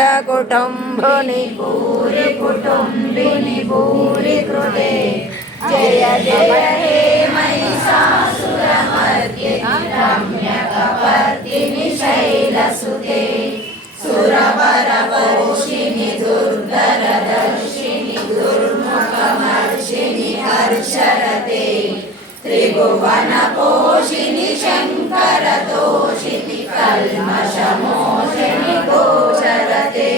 कुटुम्बुनि भूरि कुटुम्बिनि भूरि कृते जय जय हे महिषासुरमर्दिनि रम्यकपर्दिनि शैलसुते सुरवरपोषिणि दुर्धरदर्शिनि दुर्मुखमर्षिणि हर्षरते त्रिभुवनपोषिणि शङ्करतोषिणि कल्मषमोषिणि गोचरते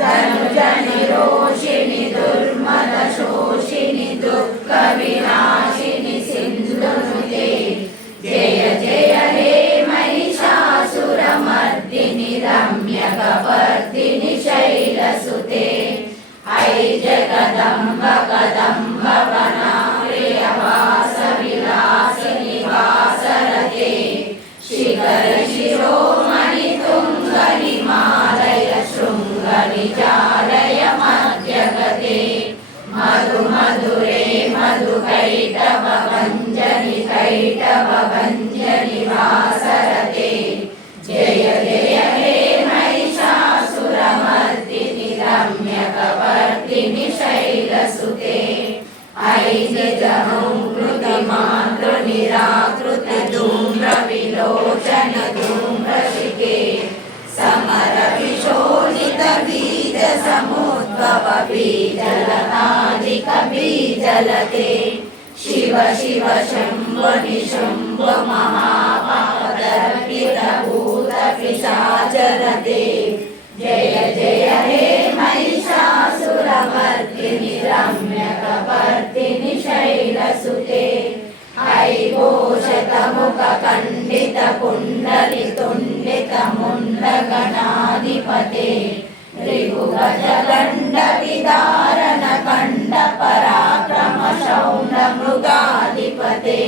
धनुजनिरोषिणि दुर्मदशोषिणि दुःखविनाशिनि सिन्धुनुते जय जय हे महिषासुरमर्दिनि रम्यकपर्दिनि शैलसुते ऐ जगदम्ब कदम्ब वनाप्रियवासविलासिनि वासरते शिखरशिरोमणि तुङ्गहिमालय शृङ्गनिजालय मध्यगते मधुमधुरे मधुकैटभञ्जनि कैटभञ्जनि वासरते जय जय हे महिषासुरमर्दिनि रम्यकपर्दिनि शैलसुते ऐ निजहंकृतिमातृनिराकृति धूम्रविलोचन धूम्रशिखे समरविशोणित बीजसमुद्भव बीजलताधिक बीजलते शिव शिव शम्भो निशम्भो महापादर्पितभूतपिशाचरते जय जय हे महिषासुरमर्दिनि रम्यकपर्दिनि शैलसुते ऐ घोषतमुखकण्डितकुण्डलितुण्डितमुण्डगणाधिपते ऋभुगजगण्डविदारण कण्डपराक्रम शौण्डमृगाधिपते